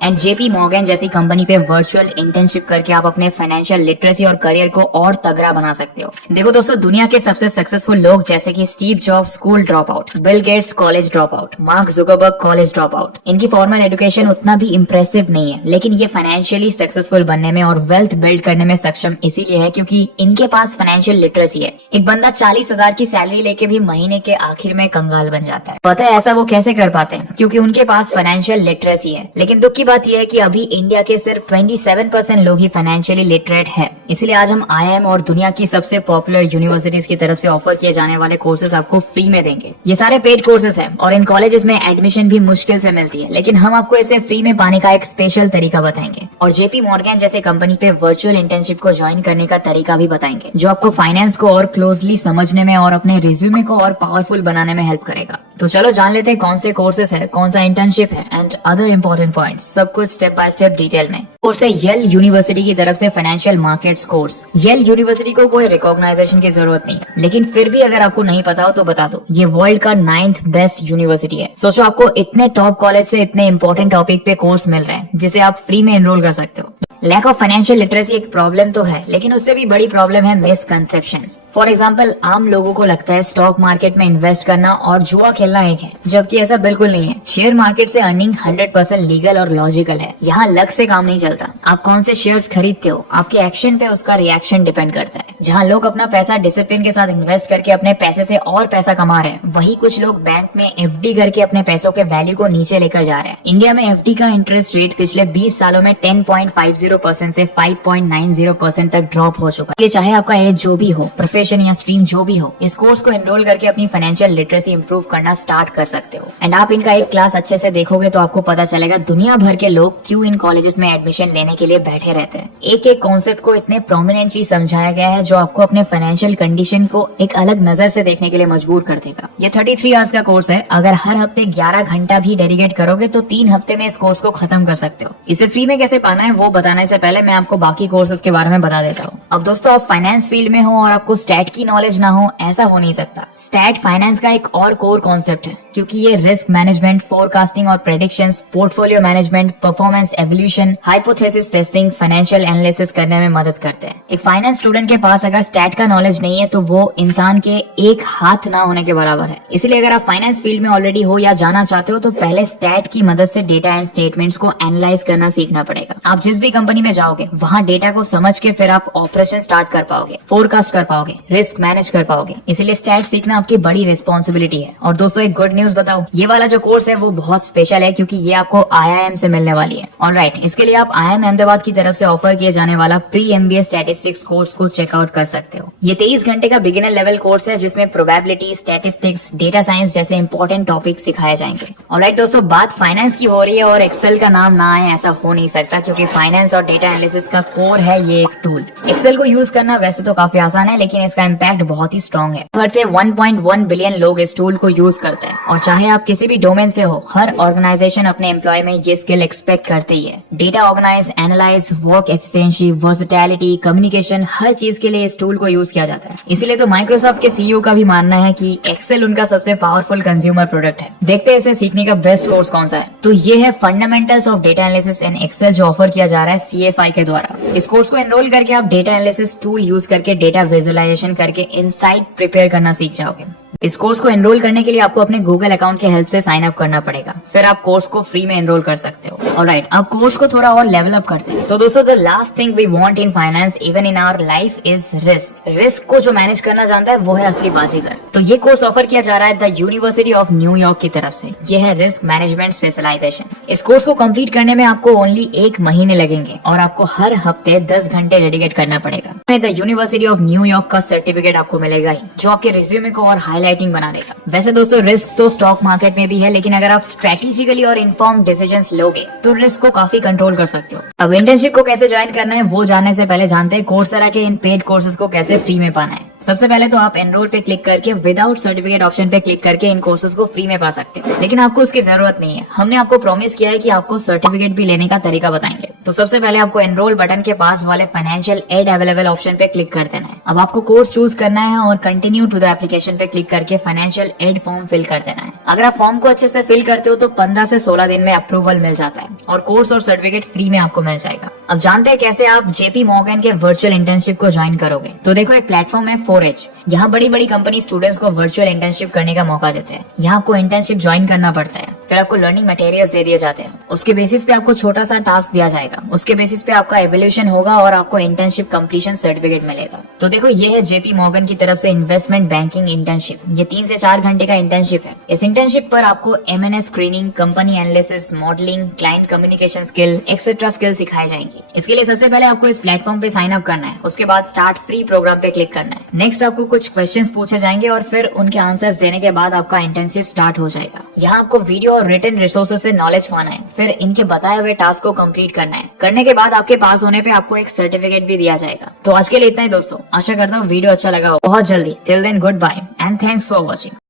And JP Morgan जैसी company पे virtual internship करके आप अपने फाइनेंशियल लिटरेसी और करियर को और तगड़ा बना सकते हो। देखो दोस्तों, दुनिया के सबसे सक्सेसफुल लोग जैसे कि Steve jobs school drop out, Bill Gates college drop out, mark Zuckerberg college drop out, इनकी फॉर्मल एजुकेशन उतना भी इम्प्रेसिव नहीं है, लेकिन ये फाइनेंशियली सक्सेसफुल बनने में और वेल्थ बिल्ड करने में सक्षम इसीलिए है क्योंकि इनके पास फाइनेंशियल लिटरेसी है। एक बंदा 40,000 की सैलरी लेके भी महीने के आखिर में कंगाल बन जाता है। पता है ऐसा वो कैसे कर पाते हैं? क्योंकि उनके पास फाइनेंशियल लिटरेसी है। लेकिन दुख की बात यह है कि अभी इंडिया के सिर्फ 27% लोग ही फाइनेंशियली लिटरेट है। इसलिए आज हम IIM और दुनिया की सबसे पॉपुलर यूनिवर्सिटीज की तरफ से ऑफर किए जाने वाले कोर्सेज आपको फ्री में देंगे। ये सारे पेड कोर्सेज हैं और इन कॉलेजेस में एडमिशन भी मुश्किल से मिलती है, लेकिन हम आपको इसे फ्री में पाने का एक स्पेशल तरीका बताएंगे और जेपी मॉर्गन जैसे कंपनी पे वर्चुअल इंटर्नशिप को ज्वाइन करने का तरीका भी बताएंगे, जो आपको फाइनेंस को और क्लोजली समझने में और अपने रिज्यूमे को और पावरफुल बनाने में हेल्प करेगा। तो चलो जान लेते हैं कौन से कोर्सेज है, कौन सा इंटर्नशिप है एंड अदर इंपॉर्टेंट पॉइंट्स, सब कुछ स्टेप बाय स्टेप डिटेल में। कोर्स है येल यूनिवर्सिटी की तरफ से financial markets course. Yale university को कोई रिकॉग्नाइजेशन की जरूरत नहीं है, लेकिन फिर भी अगर आपको नहीं पता हो तो बता दो, ये वर्ल्ड का 9th बेस्ट यूनिवर्सिटी है। सोचो आपको इतने टॉप कॉलेज से इतने इंपॉर्टेंट टॉपिक पे कोर्स मिल रहे हैं जिसे आप फ्री में एनरोल कर सकते हो। लैक ऑफ फाइनेंशियल लिटरेसी एक प्रॉब्लम तो है, लेकिन उससे भी बड़ी प्रॉब्लम है मिसकंसेप्शंस। फॉर एग्जांपल, आम लोगों को लगता है स्टॉक मार्केट में इन्वेस्ट करना और जुआ खेलना एक है, जबकि ऐसा बिल्कुल नहीं है। शेयर मार्केट से अर्निंग 100% लीगल और लॉजिकल है। यहाँ लक से काम नहीं चलता। आप कौन से शेयर्स खरीदते हो, आपके एक्शन पे उसका रिएक्शन डिपेंड करता है। जहाँ लोग अपना पैसा डिसिप्लिन के साथ इन्वेस्ट करके अपने पैसे से और पैसा कमा रहे हैं, वही कुछ लोग बैंक में FD करके अपने पैसों के वैल्यू को नीचे लेकर जा रहे हैं। इंडिया में FD का इंटरेस्ट रेट पिछले 20 सालों में 10.50% से 5.90% तक ड्रॉप हो चुका है। चाहे आपका एज जो भी हो, प्रोफेशन या स्ट्रीम जो भी हो, इस कोर्स को एनरोल करके अपनी फाइनेंशियल लिटरेसी इंप्रूव करना स्टार्ट कर सकते हो। एंड आप इनका एक क्लास अच्छे से देखोगे तो आपको पता चलेगा दुनिया भर के लोग क्यों इन कॉलेजेस में एडमिशन लेने के लिए बैठे रहते हैं। एक एक कॉन्सेप्ट को इतने प्रोमिनेंटली समझाया गया है जो आपको अपने फाइनेंशियल कंडीशन को एक अलग नजर से देखने के लिए मजबूर कर देगा। ये 33 आवर्स का कोर्स है। अगर हर हफ्ते 11 घंटा भी डेडिकेट करोगे तो 3 हफ्ते में इस कोर्स को खत्म कर सकते हो। इसे फ्री में कैसे पाना है वो बताने से पहले मैं आपको बाकी कोर्सेज के बारे में बता देता हूँ। अब दोस्तों, आप फाइनेंस फील्ड में हो और आपको स्टैट की नॉलेज ना हो, ऐसा हो नहीं सकता। स्टैट फाइनेंस का एक और कोर कॉन्सेप्ट है, क्योंकि ये रिस्क मैनेजमेंट, फोरकास्टिंग और predictions, portfolio management, performance evolution, hypothesis testing, financial analysis करने में मदद करते हैं। एक फाइनेंस स्टूडेंट के पास अगर स्टैट का नॉलेज नहीं है तो वो इंसान के एक हाथ ना होने के बराबर है। इसलिए अगर आप फाइनेंस फील्ड में ऑलरेडी हो या जाना चाहते हो तो पहले स्टैट की मदद से डेटा एंड स्टेटमेंट्स को एनालाइज करना सीखना पड़ेगा। आप जिस भी कंपनी में जाओगे वहाँ डेटा को समझ के फिर आप ऑपरेशन स्टार्ट कर पाओगे, फोरकास्ट कर पाओगे, रिस्क मैनेज कर पाओगे। इसलिए स्टैट सीखना आपकी बड़ी रिस्पॉन्सिबिलिटी है। और दोस्तों, एक गुड न्यूज बताओ, ये वाला जो कोर्स है वो बहुत स्पेशल है क्योंकि ये आपको IIM से मिलने वाली है। ऑलराइट, इसके लिए आप IIM अहमदाबाद की तरफ से ऑफर किए जाने वाला प्री MBA स्टैटिस्टिक्स कोर्स को चेकआउट कर सकते हो। ये 23 घंटे का बिगिनर लेवल कोर्स है जिसमें प्रोबेबिलिटी, स्टैटिस्टिक्स, डेटा साइंस जैसे इंपॉर्टेंट टॉपिक सिखाए जाएंगे। ऑलराइट दोस्तों, बात फाइनेंस की हो रही है और एक्सेल का नाम ना आए ऐसा हो नहीं सकता, क्योंकि फाइनेंस और डेटा एनालिसिस का कोर है ये एक टूल। एक्सेल को यूज करना वैसे तो काफी आसान है, लेकिन इसका इम्पैक्ट बहुत ही स्ट्रॉन्ग है। हर से 1.1 बिलियन लोग इस टूल को यूज करते हैं और चाहे आप किसी भी डोमेन से हो, हर ऑर्गेनाइजेशन अपने एम्प्लॉय में ये स्किल एक्सपेक्ट करती है। Data organise, analyse, work efficiency, versatility, communication, हर चीज के लिए इस टूल को यूज किया जाता है। इसीलिए तो माइक्रोसॉफ्ट के CEO का भी मानना है कि एक्सेल उनका सबसे पावरफुल कंज्यूमर प्रोडक्ट है। देखते हैं इसे सीखने का बेस्ट कोर्स कौन सा है। तो ये है fundamentals of data analysis in Excel, जो ऑफर किया जा रहा है CFI के द्वारा। इस कोर्स को एनरोल करके आप डेटा एनालिसिस टूल यूज करके डेटा विजुअलाइजेशन करके इनसाइट प्रिपेयर करना सीख जाओगे। इस कोर्स को एनरोल करने के लिए आपको अपने गूगल अकाउंट के हेल्प से साइन अप करना पड़ेगा, फिर आप कोर्स को फ्री में एनरोल कर सकते हो। ऑलराइट, अब कोर्स को थोड़ा और लेवल अप करते हैं। तो दोस्तों, the last thing we want in finance even in our life is risk. Risk को जो मैनेज करना जानता है वो है असली बाजीगर। तो ये कोर्स ऑफर किया जा रहा है द यूनिवर्सिटी ऑफ न्यूयॉर्क की तरफ से। ये है रिस्क मैनेजमेंट स्पेशलाइजेशन। इस कोर्स को कंप्लीट करने में आपको ओनली 1 महीने लगेंगे और आपको हर हफ्ते 10 घंटे डेडिकेट करना पड़ेगा। द यूनिवर्सिटी ऑफ न्यूयॉर्क का सर्टिफिकेट आपको मिलेगा ही, जो आपके रिज्यूमे को और हाईलाइटिंग बना देगा। वैसे दोस्तों, रिस्क तो स्टॉक मार्केट में भी है, लेकिन अगर आप स्ट्रेटेजिकली और इन्फॉर्म्ड डिसीजंस लोगे तो रिस्क को काफी कंट्रोल कर सकते हो। अब इंटर्नशिप को कैसे ज्वाइन करना है वो जानने से पहले जानते हैं कोर्सेरा के इन पेड कोर्सेज को कैसे फ्री में पाना है। सबसे पहले तो आप एनरोल पे क्लिक करके विदाउट सर्टिफिकेट ऑप्शन पे क्लिक करके इन कोर्सेज को फ्री में पा सकते हो, लेकिन आपको उसकी जरूरत नहीं है। हमने आपको प्रॉमिस किया है कि आपको सर्टिफिकेट भी लेने का तरीका बताएंगे। तो सबसे पहले आपको एनरोल बटन के पास वाले फाइनेंशियल एड अवेलेबल ऑप्शन पे क्लिक कर देना है। अब आपको कोर्स चूज करना है और कंटिन्यू टू द एप्लीकेशन पे क्लिक करके फाइनेंशियल एड फॉर्म फिल कर देना है। अगर आप फॉर्म को अच्छे से फिल करते हो तो 15 से 16 दिन में अप्रूवल मिल जाता है और कोर्स और सर्टिफिकेट फ्री में आपको मिल जाएगा। अब जानते हैं कैसे आप जेपी मॉर्गन के वर्चुअल इंटर्नशिप को ज्वाइन करोगे। तो देखो, एक प्लेटफॉर्म है 4H। यहाँ बड़ी बड़ी कंपनी स्टूडेंट्स को वर्चुअल इंटर्नशिप करने का मौका देते हैं। यहाँ आपको इंटर्नशिप ज्वाइन करना पड़ता है, फिर आपको लर्निंग मटेरियल्स दे दिए जाते हैं। उसके बेसिस पे आपको छोटा सा टास्क दिया जाएगा, उसके बेसिस पे आपका एवोल्यूशन होगा और आपको इंटर्नशिप कंप्लीशन सर्टिफिकेट मिलेगा। तो देखो, ये है जेपी मॉर्गन की तरफ से इन्वेस्टमेंट बैंकिंग इंटर्नशिप। ये 3 से 4 घंटे का इंटर्नशिप है। इस इंटर्नशिप पर आपको M&A screening, company analysis, modelling, client communication skill etcetera skill सिखाई जाएंगी। इसके लिए सबसे पहले आपको इस प्लेटफॉर्म पे साइन अप करना है, उसके बाद स्टार्ट फ्री प्रोग्राम पे क्लिक करना है। नेक्स्ट आपको कुछ क्वेश्चंस पूछे जाएंगे और फिर उनके आंसर्स देने के बाद आपका इंटर्नशिप स्टार्ट हो जाएगा। यहाँ आपको वीडियो और रिटन रिसोर्सेज से नॉलेज पाना है, फिर इनके बताए हुए टास्क को कंप्लीट करना है। करने के बाद आपके पास होने पे आपको एक सर्टिफिकेट भी दिया जाएगा। तो आज के लिए इतना ही दोस्तों। आशा करता हूँ वीडियो अच्छा लगा हो। बहुत जल्दी। Till then, good bye and thanks for watching.